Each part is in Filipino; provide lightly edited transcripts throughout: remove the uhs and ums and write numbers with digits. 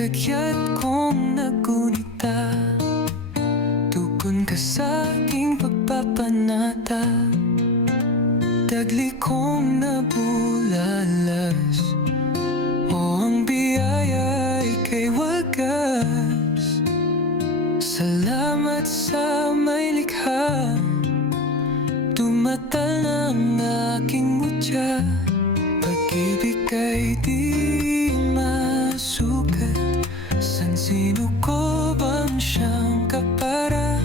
Kagyat kong nagunita, tugon ka sa aking pagpapanata. Dagli kong nabulalas, o ang biyaya ay kay wagas. Salamat sa may likha, tumatal ng aking mutya. Pag-ibig ay di masukat, san sino ko bang siyang kapara?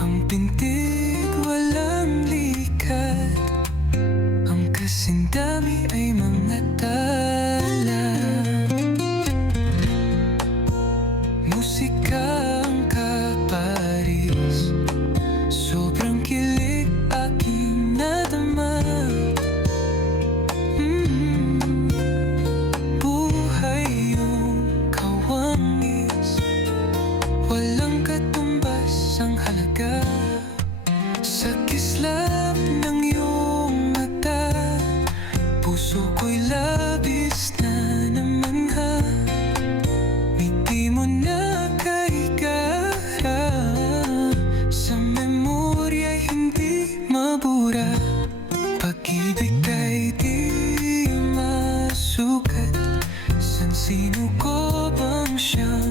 Ang pintig walang likat, ang kasindami ay mga tala. Musika ang kaparis, sobrang kilig aking nadama. Buhay yung kawangis, walang katumbas ang halaga. Sa kislap ng iyong mata, puso ko'y labis na namangha. Ngiti mo na kay gara, sa memorya'y hindi mabura. Pag-ibig ay di masukat, san sino ko bang siyang